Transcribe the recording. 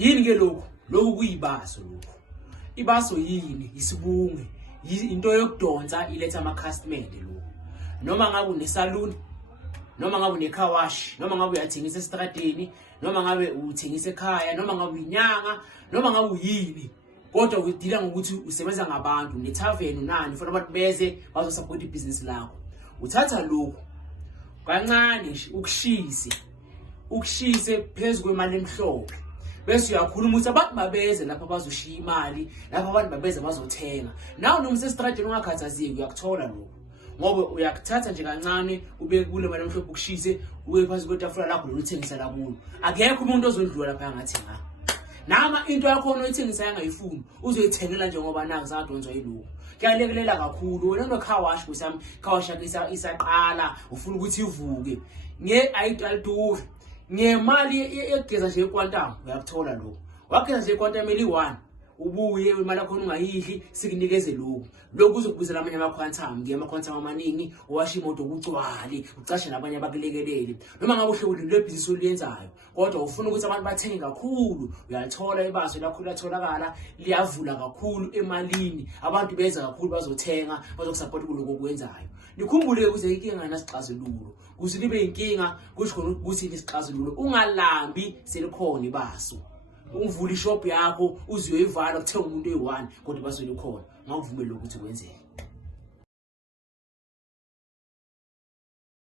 Yini ke lokhu kuyibaso lokhu. Ibaso yini? Isibunge. Into yokudonsa iletha ama-customer lokhu. Noma ngabe unesaluni, noma ngabe une-car wash, noma ngabe uyathengisa esitradeni, noma ngabe uthengisa ekhaya, noma ngabe uyinyanga, noma ngabe uyini. Kodwa udila ngokuthi usebenza ngabantu, ne-tavern unani, ufuna abantu beze bazosupport ibhizinisi lakho. Uthatha lokhu kancane nje ukushise phezulu kwemali emhlophe. Bese uyakhuluma ukuthi abantu babeze lapha bazoshiya imali, lapha abantu babeze bazothenga. Nawe noma usestradeni ungakhathazeki uyakuthola lokho. Ngoba uyakuthatha nje kancane ubeke kule mali emhlophe ukushise, uye phansi kwetafula lakho lokuthengisa la kulo. Akekho umuntu ozondlula lapha ngathi nga. Nama into yakho oyithengisa yangayifuni, uzoyithengela njengoba naku zadonswa yilokho. Kuyalekelela kakhulu. Wena no-car wash kusami, car wash yakho isaqala, ufuna ukuthi ivuke. Ayiduri. Ngemali yegeza nje ekwantama uyakuthola lokho. Wageza nje ekwantama eli-1, ubuye imali yakho ungayidli, sikunikeze lokho. Lokho uzokubizela amanye ama-quantum, ama-quantum amaningi, uwasha imoto kugcwale, ucashe nabanye abakulekelele. Noma ngabe uhlelo lebhizinisi oliyenzayo, kodwa ufuna ukuthi abantu bathenge kakhulu, uyalithola ibaso lakho latholakala, liyavula kakhulu emalini. Abantu beza kakhulu bazothenga, bazokusupport kuloko okwenzayo. Nikhumbule ukuze inkinga nasixazululo. Kuze libe inkinga kusho khona ukuthi nisixazululo. Ungalambi selikhona ibaso. Ungivula ishop yakho uziyoyivala kuthenga umuntu oyi1 kodwa baso likhona. Ngakuvumela ukuthi kwenzeke.